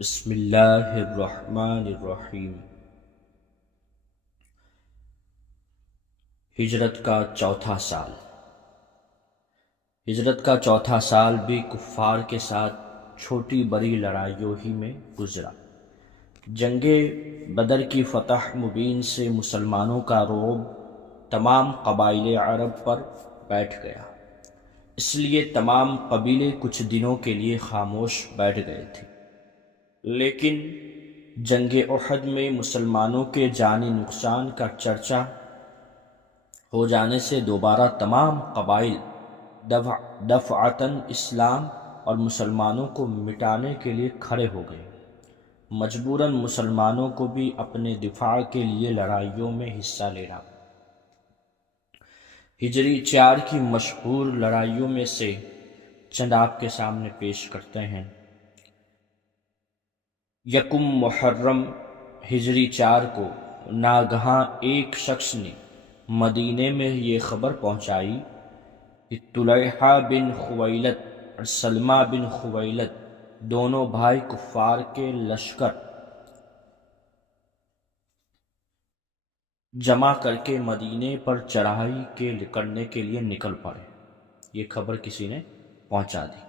بسم اللہ الرحمن الرحیم۔ ہجرت کا چوتھا سال۔ ہجرت کا چوتھا سال بھی کفار کے ساتھ چھوٹی بڑی لڑائیوں ہی میں گزرا۔ جنگ بدر کی فتح مبین سے مسلمانوں کا رعب تمام قبائل عرب پر بیٹھ گیا، اس لیے تمام قبیلے کچھ دنوں کے لیے خاموش بیٹھ گئے تھے۔ لیکن جنگ احد میں مسلمانوں کے جانی نقصان کا چرچا ہو جانے سے دوبارہ تمام قبائل دفعتاً اسلام اور مسلمانوں کو مٹانے کے لیے کھڑے ہو گئے۔ مجبوراً مسلمانوں کو بھی اپنے دفاع کے لیے لڑائیوں میں حصہ لینا۔ ہجری 4 کی مشہور لڑائیوں میں سے چند آپ کے سامنے پیش کرتے ہیں۔ یکم محرم ہجری 4 کو ناگہاں ایک شخص نے مدینے میں یہ خبر پہنچائی کہ طلحہ بن خویلد اور سلمہ بن خویلد دونوں بھائی کفار کے لشکر جمع کر کے مدینے پر چڑھائی کرنے کے لیے نکل پڑے۔ یہ خبر کسی نے پہنچا دی۔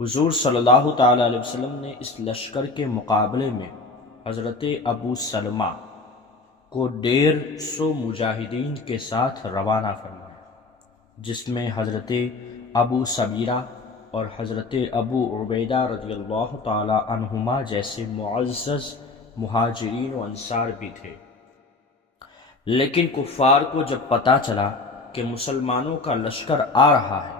حضور صلی اللہ تعالیٰ علیہ وسلم نے اس لشکر کے مقابلے میں حضرت ابو سلمہ کو 150 مجاہدین کے ساتھ روانہ فرمایا، جس میں حضرت ابو سبیرہ اور حضرت ابو عبیدہ رضی اللہ تعالیٰ عنہما جیسے معزز مہاجرین و انصار بھی تھے۔ لیکن کفار کو جب پتہ چلا کہ مسلمانوں کا لشکر آ رہا ہے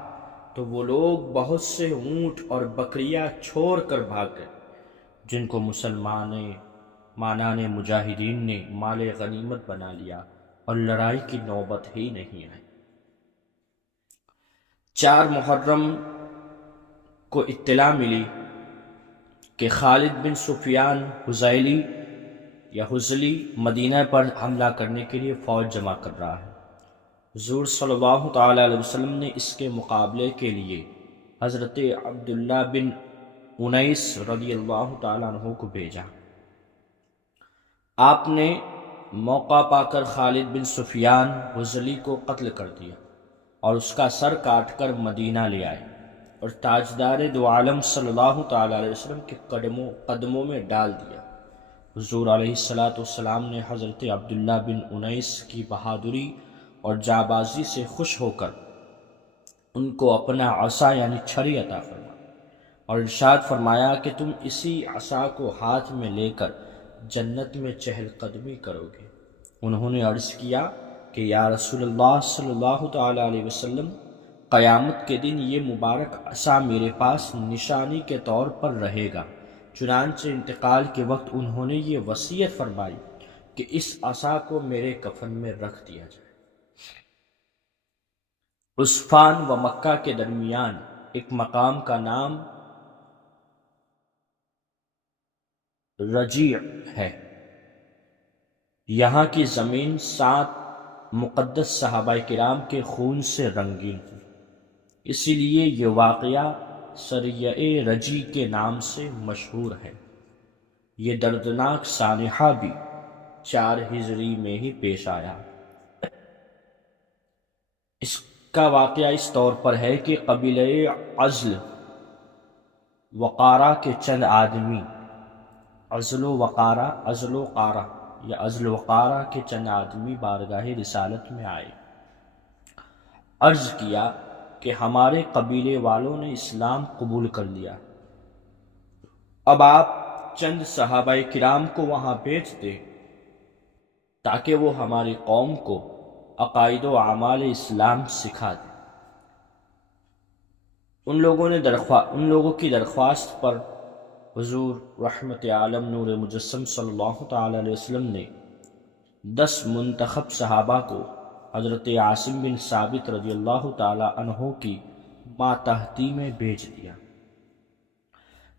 تو وہ لوگ بہت سے اونٹ اور بکریاں چھوڑ کر بھاگ گئے، جن کو مانان مجاہدین نے مال غنیمت بنا لیا اور لڑائی کی نوبت ہی نہیں آئی۔ 4 محرم کو اطلاع ملی کہ خالد بن سفیان حذلی مدینہ پر حملہ کرنے کے لیے فوج جمع کر رہا ہے۔ حضور صلی اللہ تعالیٰ علیہ وسلم نے اس کے مقابلے کے لیے حضرت عبداللہ بن انیس رضی اللہ تعالیٰ عنہ کو بھیجا۔ آپ نے موقع پا کر خالد بن سفیان حذلی کو قتل کر دیا اور اس کا سر کاٹ کر مدینہ لے آئے اور تاجدار دو عالم صلی اللہ تعالیٰ علیہ وسلم کے قدموں میں ڈال دیا۔ حضور علیہ السلام نے حضرت عبداللہ بن انیس کی بہادری اور جانبازی سے خوش ہو کر ان کو اپنا عصا یعنی چھری عطا فرمایا اور ارشاد فرمایا کہ تم اسی عصا کو ہاتھ میں لے کر جنت میں چہل قدمی کرو گے۔ انہوں نے عرض کیا کہ یا رسول اللہ صلی اللہ تعالیٰ علیہ وسلم، قیامت کے دن یہ مبارک عصا میرے پاس نشانی کے طور پر رہے گا۔ چنانچہ انتقال کے وقت انہوں نے یہ وصیت فرمائی کہ اس عصا کو میرے کفن میں رکھ دیا جائے۔ عسفان و مکہ کے درمیان ایک مقام کا نام رجیع ہے۔ یہاں کی زمین 7 مقدس صحابہ کرام کے خون سے رنگین تھی، اسی لیے یہ واقعہ سریہ رجیع کے نام سے مشہور ہے۔ یہ دردناک سانحہ بھی 4 ہجری میں ہی پیش آیا۔ اس کا واقعہ اس طور پر ہے کہ قبیلہ عزل وقارہ کے چند آدمی عزل وقارہ کے چند آدمی بارگاہ رسالت میں آئے، عرض کیا کہ ہمارے قبیلے والوں نے اسلام قبول کر لیا، اب آپ چند صحابہ کرام کو وہاں بھیج دیں تاکہ وہ ہماری قوم کو عقائد و اعمال اسلام سکھا دیں۔ ان لوگوں کی درخواست پر حضور رحمت عالم نور مجسم صلی اللہ تعالیٰ علیہ وسلم نے 10 منتخب صحابہ کو حضرت عاصم بن ثابت رضی اللہ تعالیٰ عنہ کی ماتحتی میں بھیج دیا۔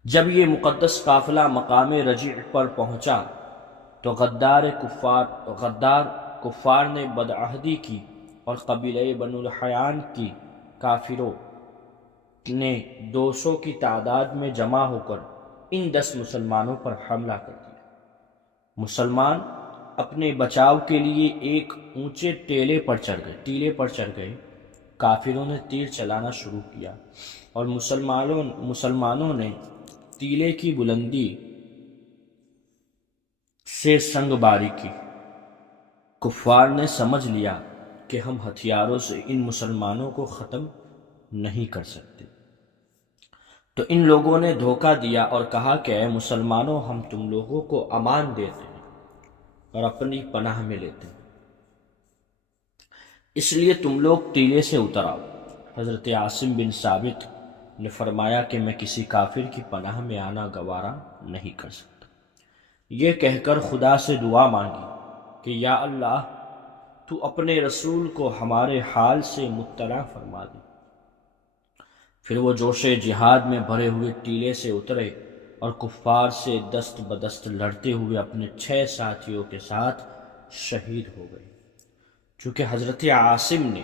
جب یہ مقدس قافلہ مقام رجیع پر پہنچا تو غدار کفار نے بدعہدی کی اور قبیلہ بنو الحیان کی کافروں نے 200 کی تعداد میں جمع ہو کر ان 10 مسلمانوں پر حملہ کر دیا۔ مسلمان اپنے بچاؤ کے لیے ایک اونچے ٹیلے پر چڑھ گئے۔ کافروں نے تیر چلانا شروع کیا اور مسلمانوں نے ٹیلے کی بلندی سے سنگ باری کی۔ کفار نے سمجھ لیا کہ ہم ہتھیاروں سے ان مسلمانوں کو ختم نہیں کر سکتے، تو ان لوگوں نے دھوکہ دیا اور کہا کہ اے مسلمانوں، ہم تم لوگوں کو امان دیتے ہیں اور اپنی پناہ میں لیتے ہیں، اس لیے تم لوگ ٹیلے سے اتر آؤ۔ حضرت عاصم بن ثابت نے فرمایا کہ میں کسی کافر کی پناہ میں آنا گوارا نہیں کر سکتا۔ یہ کہہ کر خدا سے دعا مانگی کہ یا اللہ، تو اپنے رسول کو ہمارے حال سے مطلع فرما دے۔ پھر وہ جوش جہاد میں بھرے ہوئے ٹیلے سے اترے اور کفار سے دست بدست لڑتے ہوئے اپنے 6 ساتھیوں کے ساتھ شہید ہو گئے۔ چونکہ حضرت عاصم نے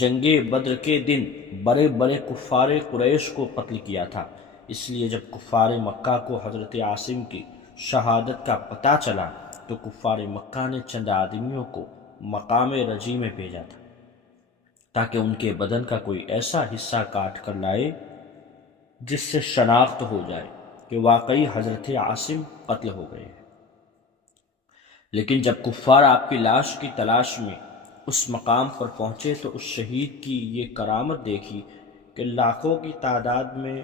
جنگ بدر کے دن بڑے بڑے کفار قریش کو قتل کیا تھا، اس لیے جب کفار مکہ کو حضرت عاصم کی شہادت کا پتہ چلا تو کفار مکہ نے چند آدمیوں کو مقام رجی میں بھیجا تھا تاکہ ان کے بدن کا کوئی ایسا حصہ کاٹ کر لائے جس سے شناخت ہو جائے کہ واقعی حضرت عاصم قتل ہو گئے ہیں۔ لیکن جب کفار آپ کی لاش کی تلاش میں اس مقام پر پہنچے تو اس شہید کی یہ کرامت دیکھی کہ لاکھوں کی تعداد میں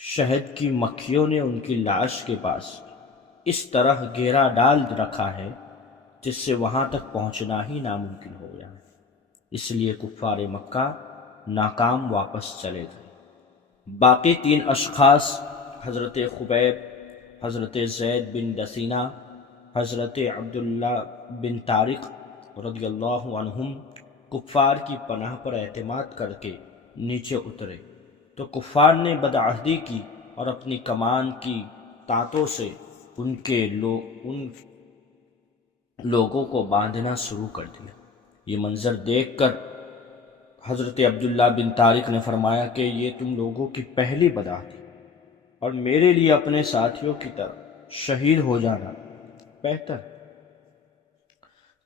شہد کی مکھیوں نے ان کی لاش کے پاس اس طرح گھیرا ڈال رکھا ہے جس سے وہاں تک پہنچنا ہی ناممکن ہو گیا ہے۔ اس لیے کفار مکہ ناکام واپس چلے گئے۔ باقی 3 اشخاص حضرت خبیب، حضرت زید بن دثینہ، حضرت عبداللہ بن طارق رضی اللہ عنہم کفار کی پناہ پر اعتماد کر کے نیچے اترے تو کفار نے بدعہدی کی اور اپنی کمان کی تانتوں سے ان لوگوں کو باندھنا شروع کر دیا۔ یہ منظر دیکھ کر حضرت عبداللہ بن طارق نے فرمایا کہ یہ تم لوگوں کی پہلی بدعہدی اور میرے لیے اپنے ساتھیوں کی طرح شہید ہو جانا بہتر۔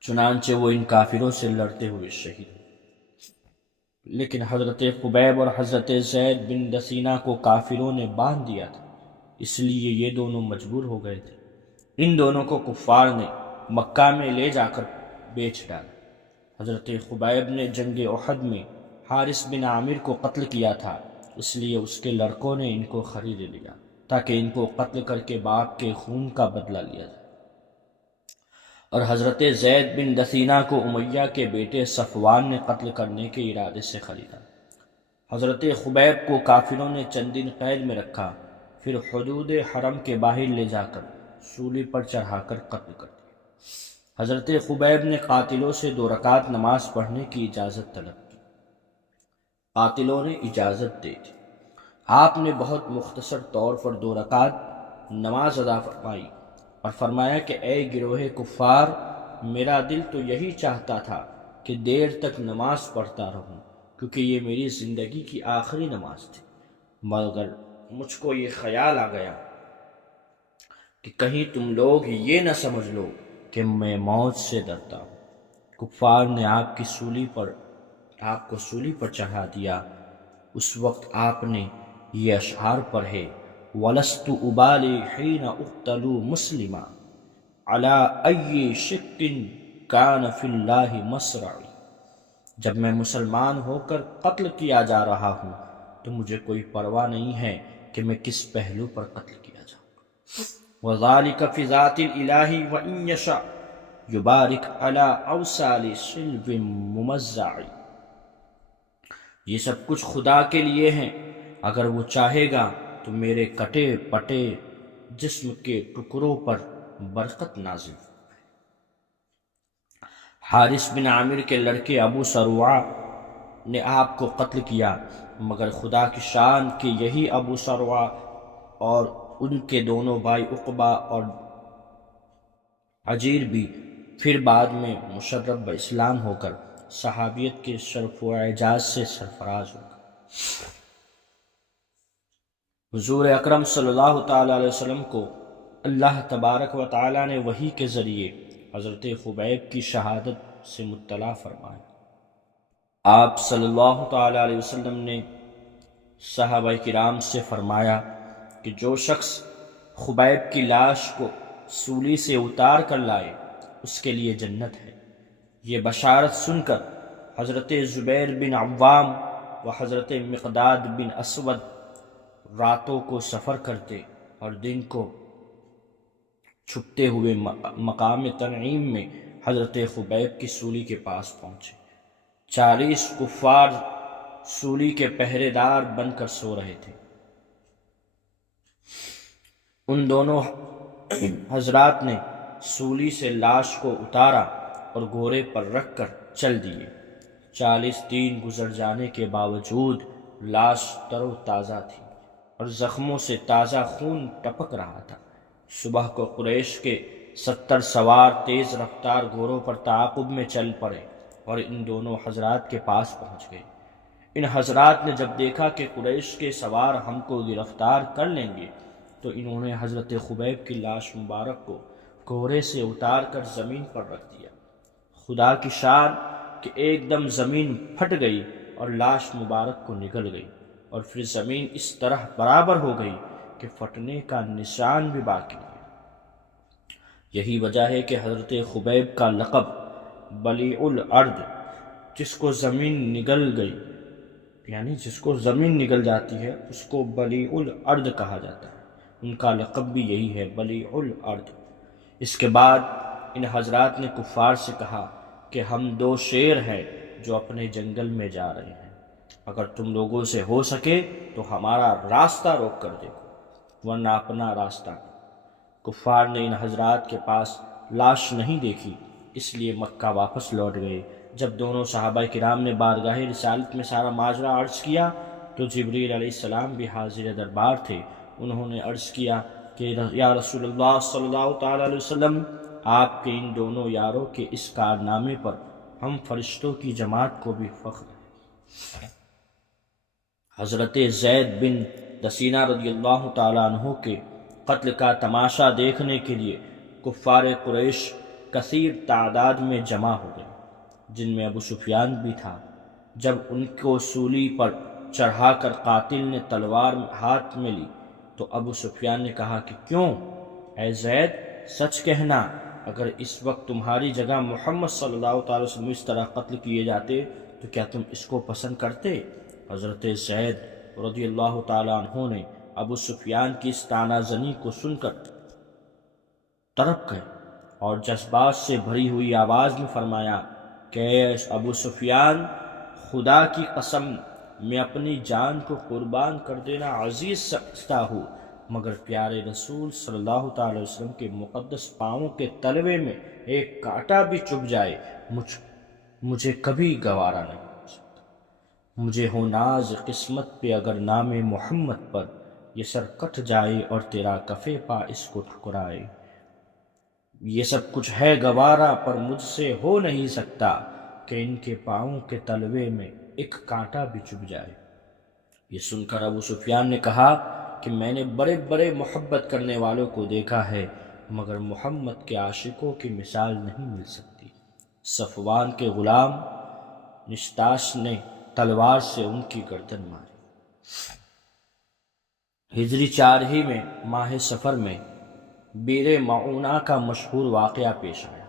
چنانچہ وہ ان کافروں سے لڑتے ہوئے شہید ہوئے۔ لیکن حضرت خبیب اور حضرت زید بن دثینہ کو کافروں نے باندھ دیا تھا، اس لیے یہ دونوں مجبور ہو گئے تھے۔ ان دونوں کو کفار نے مکہ میں لے جا کر بیچ ڈالا۔ حضرت خبیب نے جنگ احد میں حارث بن عامر کو قتل کیا تھا، اس لیے اس کے لڑکوں نے ان کو خرید لیا تاکہ ان کو قتل کر کے باپ کے خون کا بدلہ لیا جائے، اور حضرت زید بن دثینہ کو امیہ کے بیٹے صفوان نے قتل کرنے کے ارادے سے خریدا۔ حضرت خبیب کو کافروں نے چند دن قید میں رکھا، پھر حدود حرم کے باہر لے جا کر سولی پر چڑھا کر قتل کر دیا۔ حضرت خبیب نے قاتلوں سے 2 رکعت نماز پڑھنے کی اجازت طلب کی۔ قاتلوں نے اجازت دے دی۔ آپ نے بہت مختصر طور پر 2 رکعت نماز ادا فرمائی اور فرمایا کہ اے گروہ کفار، میرا دل تو یہی چاہتا تھا کہ دیر تک نماز پڑھتا رہوں، کیونکہ یہ میری زندگی کی آخری نماز تھی، مگر مجھ کو یہ خیال آ گیا کہ کہیں تم لوگ یہ نہ سمجھ لو کہ میں موت سے ڈرتا ہوں۔ کفار نے آپ کو سولی پر چڑھا دیا۔ اس وقت آپ نے یہ اشعار پڑھے: وَلَسْتُ أُبَالِي حِينَ أُقْتَلُ مُسْلِمًا عَلَىٰ أَيِّ شِقٍّ كَانَ فِي اللَّهِ مَصْرَعِي۔ جب میں مسلمان ہو کر قتل کیا جا رہا ہوں تو مجھے کوئی پرواہ نہیں ہے کہ میں کس پہلو پر قتل کیا جاؤں۔ وَذَلِكَ فِي ذَاتِ الْإِلَٰهِ وَإِن يَشَأْ يُبَارِكْ عَلَىٰ أَوْصَالِ صِلْبٍ مُمَزَّعِ۔ یہ سب کچھ خدا کے لیے ہیں، اگر وہ چاہے گا تو میرے کٹے پٹے جسم کے ٹکڑوں پر برکت نازل ہو۔ حارث بن عامر کے لڑکے ابو سروع نے آپ کو قتل کیا، مگر خدا کی شان کہ یہی ابو سروع اور ان کے دونوں بھائی عقبہ اور عجیر بھی پھر بعد میں مشرف باسلام ہو کر صحابیت کے شرف و اعزاز سے سرفراز ہو گئے۔ حضور اکرم صلی اللہ تعالیٰ علیہ وسلم کو اللہ تبارک و تعالیٰ نے وحی کے ذریعے حضرت خبیب کی شہادت سے مطلع فرمایا۔ آپ صلی اللہ تعالیٰ علیہ وسلم نے صحابہ کرام سے فرمایا کہ جو شخص خبیب کی لاش کو سولی سے اتار کر لائے اس کے لیے جنت ہے۔ یہ بشارت سن کر حضرت زبیر بن عوام و حضرت مقداد بن اسود راتوں کو سفر کرتے اور دن کو چھپتے ہوئے مقام تنعیم میں حضرت خبیب کی سولی کے پاس پہنچے۔ 40 کفار سولی کے پہرے دار بن کر سو رہے تھے۔ ان دونوں حضرات نے سولی سے لاش کو اتارا اور گھوڑے پر رکھ کر چل دیے۔ 40 دن گزر جانے کے باوجود لاش تر و تازہ تھی اور زخموں سے تازہ خون ٹپک رہا تھا۔ صبح کو قریش کے 70 سوار تیز رفتار گھوڑوں پر تعاقب میں چل پڑے اور ان دونوں حضرات کے پاس پہنچ گئے۔ ان حضرات نے جب دیکھا کہ قریش کے سوار ہم کو گرفتار کر لیں گے تو انہوں نے حضرت خبیب کی لاش مبارک کو گھوڑے سے اتار کر زمین پر رکھ دیا۔ خدا کی شان کہ ایک دم زمین پھٹ گئی اور لاش مبارک کو نگل گئی، اور پھر زمین اس طرح برابر ہو گئی کہ پھٹنے کا نشان بھی باقی نہیں۔ یہی وجہ ہے کہ حضرت خبیب کا لقب بلیع الارض، جس کو زمین نگل گئی یعنی جس کو زمین نگل جاتی ہے اس کو بلیع الارض کہا جاتا ہے، ان کا لقب بھی یہی ہے، بلیع الارض۔ اس کے بعد ان حضرات نے کفار سے کہا کہ ہم 2 شیر ہیں جو اپنے جنگل میں جا رہے ہیں، اگر تم لوگوں سے ہو سکے تو ہمارا راستہ روک کر دیکھو ورنہ اپنا راستہ۔ کفار نے ان حضرات کے پاس لاش نہیں دیکھی، اس لیے مکہ واپس لوٹ گئے۔ جب دونوں صحابہ کرام نے بارگاہ رسالت میں سارا ماجرا عرض کیا تو جبریل علیہ السلام بھی حاضر دربار تھے۔ انہوں نے عرض کیا کہ یا رسول اللہ صلی اللہ تعالیٰ علیہ وسلم، آپ کے ان دونوں یاروں کے اس کارنامے پر ہم فرشتوں کی جماعت کو بھی فخر ہے۔ حضرت زید بن دسینہ رضی اللہ تعالیٰ عنہ کے قتل کا تماشا دیکھنے کے لیے کفار قریش کثیر تعداد میں جمع ہو گئے، جن میں ابو سفیان بھی تھا۔ جب ان کو سولی پر چڑھا کر قاتل نے تلوار ہاتھ میں لی تو ابو سفیان نے کہا کہ کیوں اے زید، سچ کہنا، اگر اس وقت تمہاری جگہ محمد صلی اللہ تعالی وسلم اس طرح قتل کیے جاتے تو کیا تم اس کو پسند کرتے؟ حضرت زید رضی اللہ تعالی عنہ نے ابو سفیان کی اس طعنہ زنی کو سن کر تڑپ گئے اور جذبات سے بھری ہوئی آواز میں فرمایا کہ اے ابو سفیان، خدا کی قسم میں اپنی جان کو قربان کر دینا عزیز سمجھتا ہوں، مگر پیارے رسول صلی اللہ تعالی وسلم کے مقدس پاؤں کے تلوے میں ایک کانٹا بھی چبھ جائے مجھے کبھی گوارا نہیں ہو سکتا۔ مجھے ہو ناز قسمت پہ اگر نام محمد پر یہ سر کٹ جائے اور تیرا کفے پا اس کو ٹھکرائے۔ یہ سب کچھ ہے گوارا پر مجھ سے ہو نہیں سکتا کہ ان کے پاؤں کے تلوے میں ایک کانٹا بھی چبھ جائے۔ یہ سن کر ابو سفیان نے کہا کہ میں نے بڑے بڑے محبت کرنے والوں کو دیکھا ہے مگر محمد کے عاشقوں کی مثال نہیں مل سکتی۔ صفوان کے غلام نشتاش نے تلوار سے ان کی گردن ماری۔ ہجری 4 میں ماہ سفر میں بیر معونہ کا مشہور واقعہ پیش آیا۔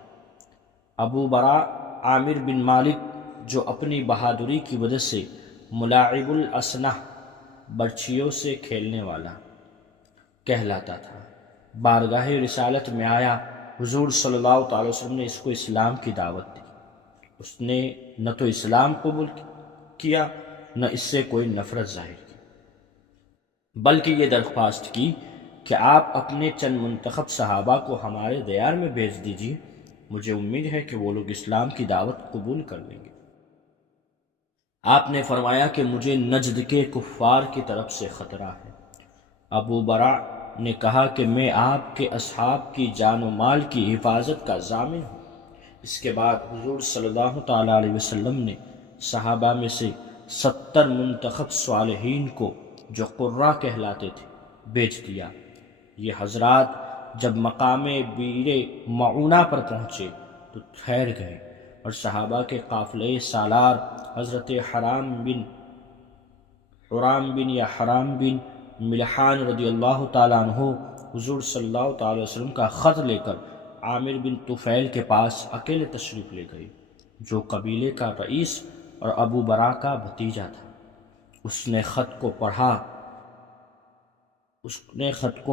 ابو براء عامر بن مالک جو اپنی بہادری کی وجہ سے ملاعب الاسنہ برچھیوں سے کھیلنے والا کہلاتا تھا، بارگاہ رسالت میں آیا۔ حضور صلی اللہ تعالی وسلم نے اس کو اسلام کی دعوت دی۔ اس نے نہ تو اسلام قبول کیا نہ اس سے کوئی نفرت ظاہر کی، بلکہ یہ درخواست کی کہ آپ اپنے چند منتخب صحابہ کو ہمارے دیار میں بھیج دیجیے، مجھے امید ہے کہ وہ لوگ اسلام کی دعوت قبول کر لیں گے۔ آپ نے فرمایا کہ مجھے نجد کے کفار کی طرف سے خطرہ ہے۔ ابو براء نے کہا کہ میں آپ کے اصحاب کی جان و مال کی حفاظت کا ضامن ہوں۔ اس کے بعد حضور صلی اللہ تعالی علیہ وسلم نے صحابہ میں سے 70 منتخب صالحین کو جو قرہ کہلاتے تھے بیچ دیا۔ یہ حضرات جب مقام بیر معونہ پر پہنچے تو ٹھہر گئے، اور صحابہ کے قافلے سالار حضرت حرام بن ملحان رضی اللہ تعالیٰ عنہ حضور صلی اللہ تعالی علیہ وسلم کا خط لے کر عامر بن طفیل کے پاس اکیلے تشریف لے گئے، جو قبیلے کا رئیس اور ابو برا کا بھتیجا تھا۔ اس نے خط کو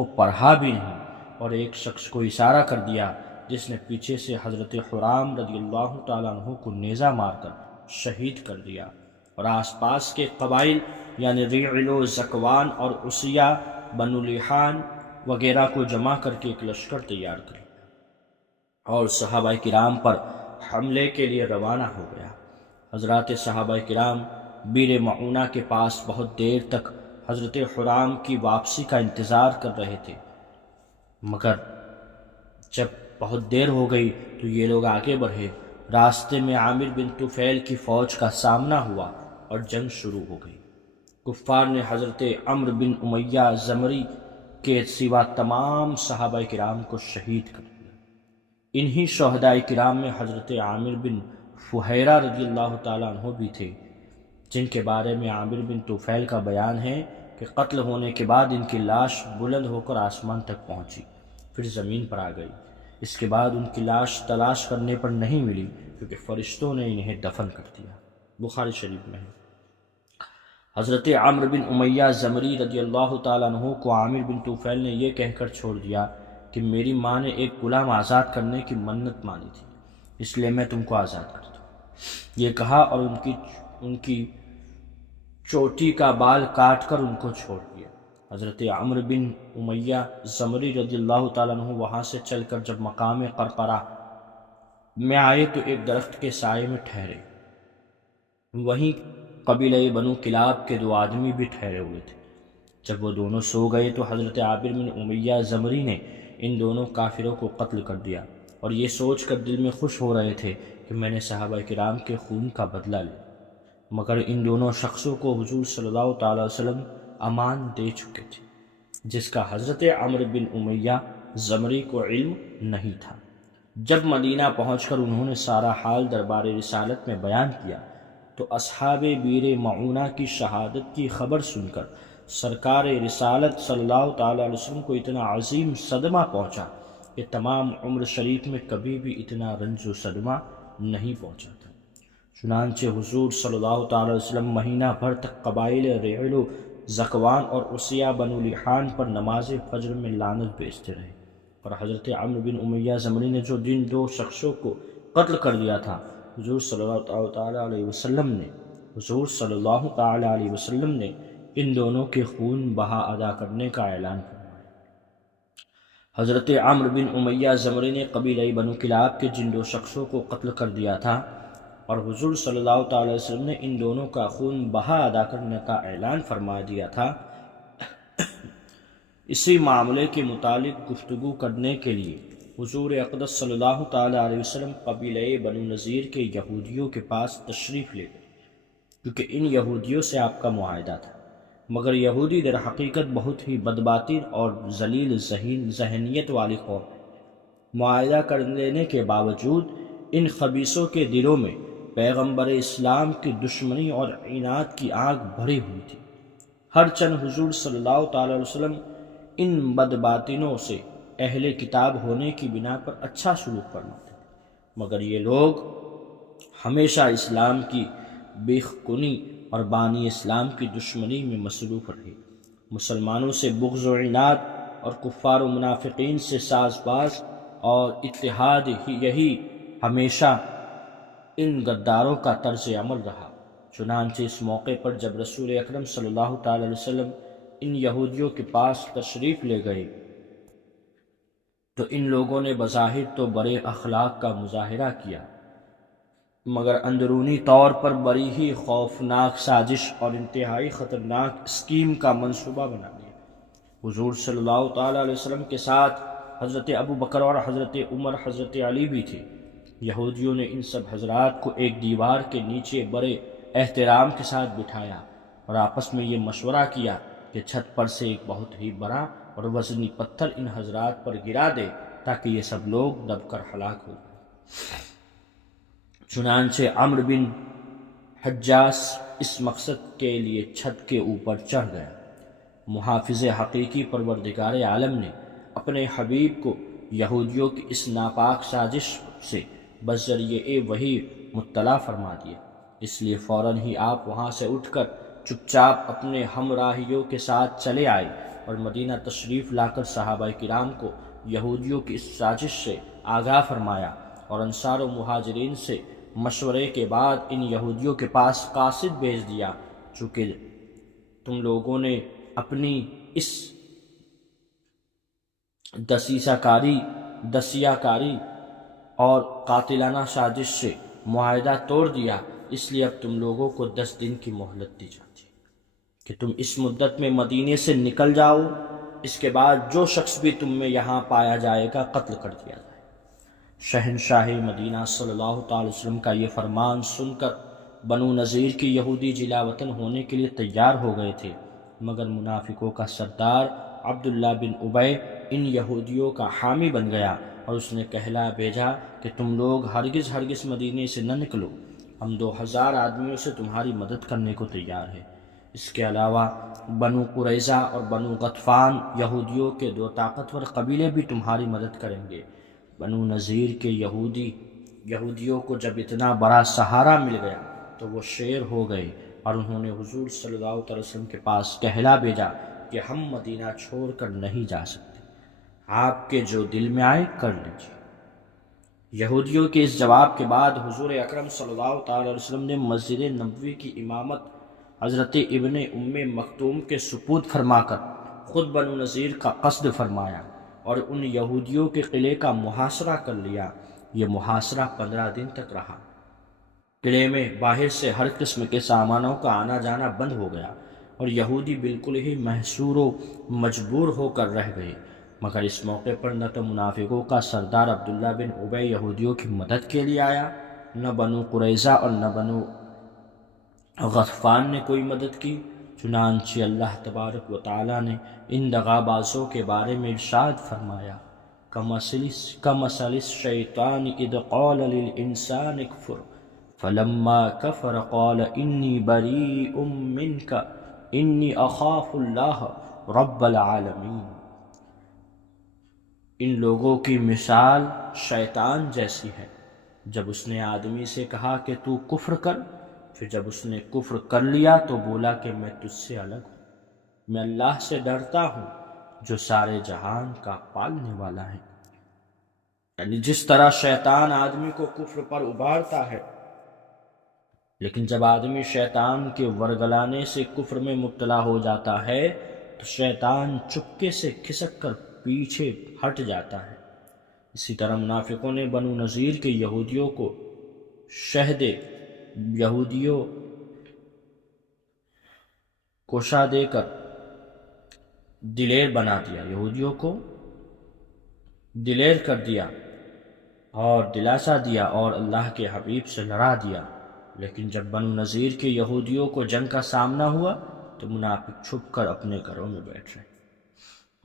پڑھا بھی نہیں، اور ایک شخص کو اشارہ کر دیا جس نے پیچھے سے حضرت حرام رضی اللہ تعالیٰ عنہ کو نیزہ مار کر شہید کر دیا، اور آس پاس کے قبائل یعنی ریعل و زکوان اور عصیہ بنو لیحان وغیرہ کو جمع کر کے ایک لشکر تیار کر لیا اور صحابہ کرام پر حملے کے لیے روانہ ہو گیا۔ حضرات صحابہ کرام بیر معونہ کے پاس بہت دیر تک حضرت حرام کی واپسی کا انتظار کر رہے تھے، مگر جب بہت دیر ہو گئی تو یہ لوگ آگے بڑھے۔ راستے میں عامر بن طفیل کی فوج کا سامنا ہوا اور جنگ شروع ہو گئی۔ کفار نے حضرت عمرو بن امیہ زمری کے سوا تمام صحابہ کرام کو شہید کر دیا۔ انہی شہداء کرام میں حضرت عامر بن فہیرہ رضی اللہ تعالیٰ عنہ بھی تھے، جن کے بارے میں عامر بن طفیل کا بیان ہے کہ قتل ہونے کے بعد ان کی لاش بلند ہو کر آسمان تک پہنچی، پھر زمین پر آ گئی۔ اس کے بعد ان کی لاش تلاش کرنے پر نہیں ملی، کیونکہ فرشتوں نے انہیں دفن کر دیا۔ بخاری شریف میں ہے۔ حضرت عمرو بن امیہ زمری رضی اللہ تعالیٰ عنہ کو عامر بن طفیل نے یہ کہہ کر چھوڑ دیا کہ میری ماں نے ایک غلام آزاد کرنے کی منت مانی تھی، اس لیے میں تم کو آزاد کرتا ہوں، یہ کہا اور ان کی چوٹی کا بال کاٹ کر ان کو چھوڑ دیا۔ حضرت عمرو بن امیہ زمری رضی اللہ تعالیٰ عنہ وہاں سے چل کر جب مقام قرقرہ میں آئے تو ایک درخت کے سائے میں ٹھہرے۔ وہیں قبیلہ بنو کلاب کے 2 آدمی بھی ٹھہرے ہوئے تھے۔ جب وہ دونوں سو گئے تو حضرت عامر بن امیہ زمری نے ان دونوں کافروں کو قتل کر دیا، اور یہ سوچ کر دل میں خوش ہو رہے تھے کہ میں نے صحابہ کرام کے خون کا بدلہ لیا، مگر ان دونوں شخصوں کو حضور صلی اللہ تعالی وسلم امان دے چکے تھے، جس کا حضرت عمرو بن امیہ زمری کو علم نہیں تھا۔ جب مدینہ پہنچ کر انہوں نے سارا حال دربار رسالت میں بیان کیا تو اصحاب بیر معونہ کی شہادت کی خبر سن کر سرکار رسالت صلی اللہ تعالی علیہ وسلم کو اتنا عظیم صدمہ پہنچا کہ تمام عمر شریف میں کبھی بھی اتنا رنج و صدمہ نہیں پہنچا تھا۔ چنانچہ حضور صلی اللہ تعالی علیہ وسلم مہینہ بھر تک قبائل ریعل و زکوان اور عصیہ بنو لیحان پر نماز فجر میں لعنت بھیجتے رہے، اور حضرت عمرو بن امیہ زمری نے جو جن 2 شخصوں کو قتل کر دیا تھا، حضور صلی اللہ تعالی علیہ وسلم نے ان دونوں کے خون بہا ادا کرنے کا اعلان فرمایا۔ حضرت عمرو بن امیہ زمری نے قبیلہ بنو کلاب کے جن 2 شخصوں کو قتل کر دیا تھا، اور حضور صلی اللہ تعالی علیہ وسلم نے ان دونوں کا خون بہا ادا کرنے کا اعلان فرما دیا تھا، اسی معاملے کے متعلق گفتگو کرنے کے لیے حضور اقدس صلی اللہ تعالی علیہ وسلم قبیلہ بنو نذیر کے یہودیوں کے پاس تشریف لے گئے، کیونکہ ان یہودیوں سے آپ کا معاہدہ تھا، مگر یہودی در حقیقت بہت ہی بدباطن اور ذلیل ذہنیت والی قوم ہے۔ معاہدہ کر لینے کے باوجود ان خبیثوں کے دلوں میں پیغمبر اسلام کی دشمنی اور عناد کی آگ بھری ہوئی تھی۔ ہر چند حضور صلی اللہ تعالی علیہ وسلم ان بدباطنوں سے اہل کتاب ہونے کی بنا پر اچھا سلوک فرماتے تھے، مگر یہ لوگ ہمیشہ اسلام کی بیخ کنی اور بانی اسلام کی دشمنی میں مصروف رہے۔ مسلمانوں سے بغض و عناد اور کفار و منافقین سے ساز باز اور اتحاد یہی ہمیشہ ان غداروں کا طرز عمل رہا۔ چنانچہ اس موقع پر جب رسول اکرم صلی اللہ تعالی علیہ وسلم ان یہودیوں کے پاس تشریف لے گئے تو ان لوگوں نے بظاہر تو بڑے اخلاق کا مظاہرہ کیا، مگر اندرونی طور پر بڑی ہی خوفناک سازش اور انتہائی خطرناک اسکیم کا منصوبہ بنا لیا۔ حضور صلی اللہ تعالی علیہ وسلم کے ساتھ حضرت ابو بکر اور حضرت عمر، حضرت علی بھی تھے۔ یہودیوں نے ان سب حضرات کو ایک دیوار کے نیچے بڑے احترام کے ساتھ بٹھایا اور آپس میں یہ مشورہ کیا کہ چھت پر سے ایک بہت ہی بڑا اور وزنی پتھر ان حضرات پر گرا دے تاکہ یہ سب لوگ دب کر ہلاک ہو جائیں۔ چنانچہ عمرو بن حجاس اس مقصد کے لیے چھت کے اوپر چڑھ گیا۔ محافظ حقیقی پروردگار عالم نے اپنے حبیب کو یہودیوں کی اس ناپاک سازش سے بذریعہ وحی مطلع فرما دیا، اس لیے فوراً ہی آپ وہاں سے اٹھ کر چپ چاپ اپنے ہمراہیوں کے ساتھ چلے آئے اور مدینہ تشریف لا کر صحابہ کرام کو یہودیوں کی اس سازش سے آگاہ فرمایا، اور انصار و مہاجرین سے مشورے کے بعد ان یہودیوں کے پاس قاصد بھیج دیا، چونکہ تم لوگوں نے اپنی اس دسیہ کاری اور قاتلانہ سازش سے معاہدہ توڑ دیا، اس لیے اب تم لوگوں کو 10 دن کی مہلت دی جاتی ہے کہ تم اس مدت میں مدینے سے نکل جاؤ، اس کے بعد جو شخص بھی تم میں یہاں پایا جائے گا قتل کر دیا جائے۔ شہنشاہ مدینہ صلی اللہ تعالی وسلم کا یہ فرمان سن کر بنو نذیر کی یہودی جلا وطن ہونے کے لیے تیار ہو گئے تھے، مگر منافقوں کا سردار عبداللہ بن ابی ان یہودیوں کا حامی بن گیا اور اس نے کہلا بھیجا کہ تم لوگ ہرگز مدینے سے نہ نکلو، ہم 2000 آدمیوں سے تمہاری مدد کرنے کو تیار ہیں۔ اس کے علاوہ بنو قریظہ اور بنو غطفان یہودیوں کے 2 طاقتور قبیلے بھی تمہاری مدد کریں گے۔ بنو نذیر کے یہودیوں کو جب اتنا بڑا سہارا مل گیا تو وہ شیر ہو گئے اور انہوں نے حضور صلی اللہ علیہ وسلم کے پاس کہلا بھیجا کہ ہم مدینہ چھوڑ کر نہیں جا سکتے، آپ کے جو دل میں آئے کر لیجیے۔ یہودیوں کے اس جواب کے بعد حضور اکرم صلی اللہ تعالی علیہ وسلم نے مسجد نبوی کی امامت حضرت ابن مکتوم کے سپرد فرما کر خود بنو نذیر کا قصد فرمایا اور ان یہودیوں کے قلعے کا محاصرہ کر لیا۔ یہ محاصرہ 15 دن تک رہا۔ قلعے میں باہر سے ہر قسم کے سامانوں کا آنا جانا بند ہو گیا اور یہودی بالکل ہی محصور و مجبور ہو کر رہ گئے، مگر اس موقع پر نہ تو منافقوں کا سردار عبداللہ بن ابی یہودیوں کی مدد کے لیے آیا، نہ بنو قریظہ اور نہ بنو غطفان نے کوئی مدد کی۔ چنانچہ اللہ تبارک و تعالی نے ان دغابازوں کے بارے میں ارشاد فرمایا، کمثل الشیطان اذ قال للانسان اکفر فلما کفر قال انی بریء منک انی اخاف اللہ رب العالمین۔ ان لوگوں کی مثال شیطان جیسی ہے، جب اس نے آدمی سے کہا کہ تو کفر کر، پھر جب اس نے کفر کر لیا تو بولا کہ میں تجھ سے الگ ہوں، میں اللہ سے ڈرتا ہوں جو سارے جہان کا پالنے والا ہے۔ یعنی جس طرح شیطان آدمی کو کفر پر ابھارتا ہے، لیکن جب آدمی شیطان کے ورگلانے سے کفر میں مبتلا ہو جاتا ہے تو شیطان چپکے سے کھسک کر پیچھے ہٹ جاتا ہے۔ اسی طرح منافقوں نے بنو نذیر کے یہودیوں کو کوشا دے کر دلیر بنا دیا، یہودیوں کو دلیر کر دیا اور دلاسا دیا اور اللہ کے حبیب سے لڑا دیا، لیکن جب بنو نذیر کے یہودیوں کو جنگ کا سامنا ہوا تو منافق چھپ کر اپنے گھروں میں بیٹھ رہے۔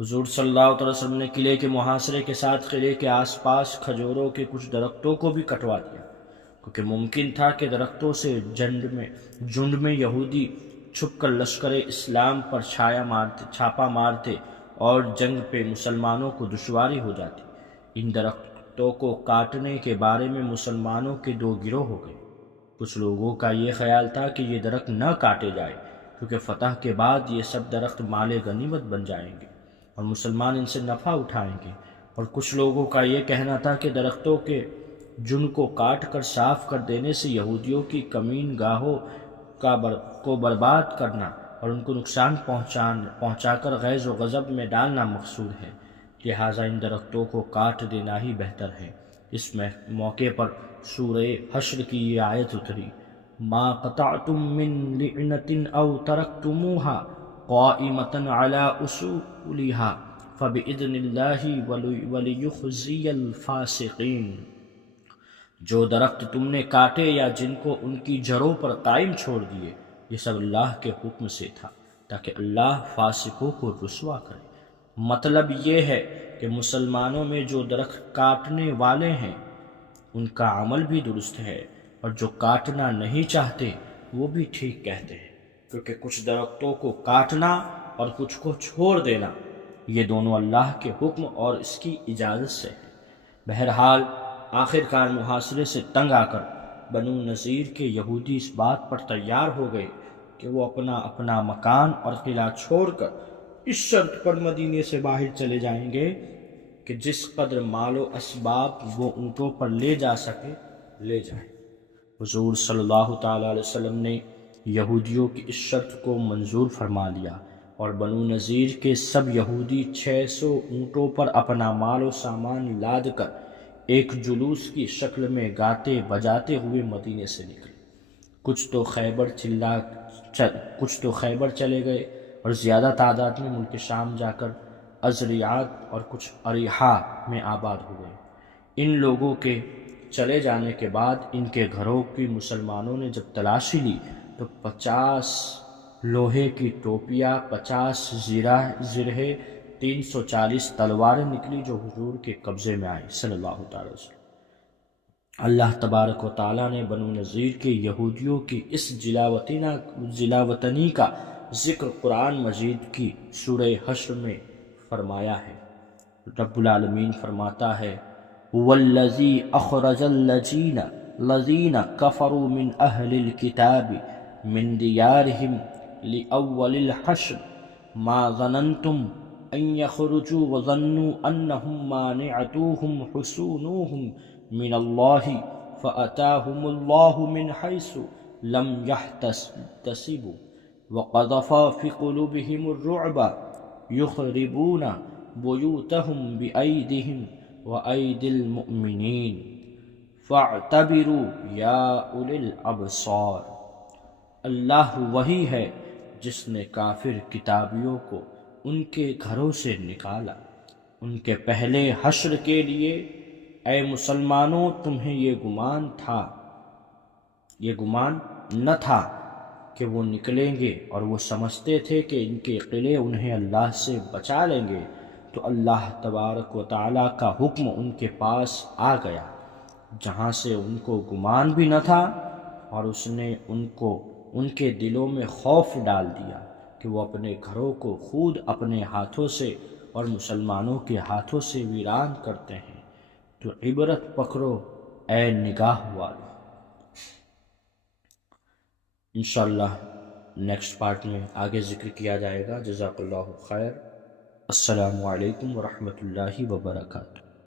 حضور صلی اللہ علیہ وسلم نے قلعے کے محاصرے کے ساتھ قلعے کے آس پاس کھجوروں کے کچھ درختوں کو بھی کٹوا دیا، کیونکہ ممکن تھا کہ درختوں سے جھنڈ میں یہودی چھپ کر لشکر اسلام پر چھاپا مارتے اور جنگ پہ مسلمانوں کو دشواری ہو جاتی۔ ان درختوں کو کاٹنے کے بارے میں مسلمانوں کے 2 گروہ ہو گئے۔ کچھ لوگوں کا یہ خیال تھا کہ یہ درخت نہ کاٹے جائے کیونکہ فتح کے بعد یہ سب درخت مال غنیمت بن جائیں گے اور مسلمان ان سے نفع اٹھائیں گے، اور کچھ لوگوں کا یہ کہنا تھا کہ درختوں کے جن کو کاٹ کر صاف کر دینے سے یہودیوں کی کمین گاہوں کو برباد کرنا اور ان کو نقصان پہنچا کر غیظ و غضب میں ڈالنا مقصود ہے، لہٰذا ان درختوں کو کاٹ دینا ہی بہتر ہے۔ اس موقع پر سورہ حشر کی یہ آیت اتری، ما قطعتم من لعنة او ترکتموها قائمة على اصولها فبإذن اللہ ولیخزی الفاسقین۔ جو درخت تم نے کاٹے یا جن کو ان کی جڑوں پر قائم چھوڑ دیے، یہ سب اللہ کے حکم سے تھا تاکہ اللہ فاسقوں کو رسوا کرے۔ مطلب یہ ہے کہ مسلمانوں میں جو درخت کاٹنے والے ہیں ان کا عمل بھی درست ہے، اور جو کاٹنا نہیں چاہتے وہ بھی ٹھیک کہتے ہیں، کیونکہ کچھ درختوں کو کاٹنا اور کچھ کو چھوڑ دینا یہ دونوں اللہ کے حکم اور اس کی اجازت سے ہے۔ بہرحال آخر کار محاصرے سے تنگ آ کر بنو نذیر کے یہودی اس بات پر تیار ہو گئے کہ وہ اپنا مکان اور قلعہ چھوڑ کر اس شرط پر مدینے سے باہر چلے جائیں گے کہ جس قدر مال و اسباب وہ اونٹوں پر لے جا سکے لے جائیں۔ حضور صلی اللہ تعالی علیہ وسلم نے یہودیوں کی اس شرط کو منظور فرما لیا، اور بنو نذیر کے سب یہودی 600 اونٹوں پر اپنا مال و سامان لاد کر ایک جلوس کی شکل میں گاتے بجاتے ہوئے مدینے سے نکلے۔ کچھ تو خیبر چلے گئے اور زیادہ تعداد میں ملک شام جا کر ازریعات اور کچھ اریحا میں آباد ہوئے۔ ان لوگوں کے چلے جانے کے بعد ان کے گھروں کی مسلمانوں نے جب تلاشی لی تو 50 لوہے کی ٹوپیاں، 50 زرہیں، 340 تلواریں نکلی جو حضور کے قبضے میں آئی صلی اللہ تعالی وسلم۔ اللہ تبارک و تعالیٰ نے بنو نذیر کے یہودیوں کی اس جلاوطنی کا ذکر قرآن مجید کی سورہ حشر میں فرمایا ہے۔ رب العالمین فرماتا ہے وَالَّذِي أَخْرَجَ الَّذِينَ كَفَرُوا مِنْ أَهْلِ الْكِتَابِ مِنْ دِيَارِهِمْ لِأَوَّلِ الْحَشْرِ مَا ظَنَنْتُمْ أَنْ يَخْرُجُوا وَظَنُّوا أَنَّهُمْ مَانِعَتُهُمْ حُصُونُهُمْ مِنَ اللَّهِ فَأَتَاهُمُ اللَّهُ مِنْ حَيْثُ لَمْ يَحْتَسِبُوا وَقَذَفَ فِي قُلُوبِهِمُ الرُّعْبَ يُخْرِبُونَ بُيُوتَهُمْ بِأَيْدِيهِمْ وَأَيْدِي الْمُؤْمِنِينَ فَاعْتَبِرُوا يَا أُولِي الْأَبْصَارِ۔ اللہ وہی ہے جس نے کافر کتابیوں کو ان کے گھروں سے نکالا ان کے پہلے حشر کے لیے۔ اے مسلمانوں، تمہیں یہ گمان نہ تھا کہ وہ نکلیں گے، اور وہ سمجھتے تھے کہ ان کے قلعے انہیں اللہ سے بچا لیں گے، تو اللہ تبارک و تعالیٰ کا حکم ان کے پاس آ گیا جہاں سے ان کو گمان بھی نہ تھا، اور اس نے ان کے دلوں میں خوف ڈال دیا کہ وہ اپنے گھروں کو خود اپنے ہاتھوں سے اور مسلمانوں کے ہاتھوں سے ویران کرتے ہیں۔ تو عبرت پکڑو اے نگاہ والو۔ انشاءاللہ نیکسٹ پارٹ میں آگے ذکر کیا جائے گا۔ جزاک اللہ خیر۔ السلام علیکم ورحمۃ اللہ وبرکاتہ۔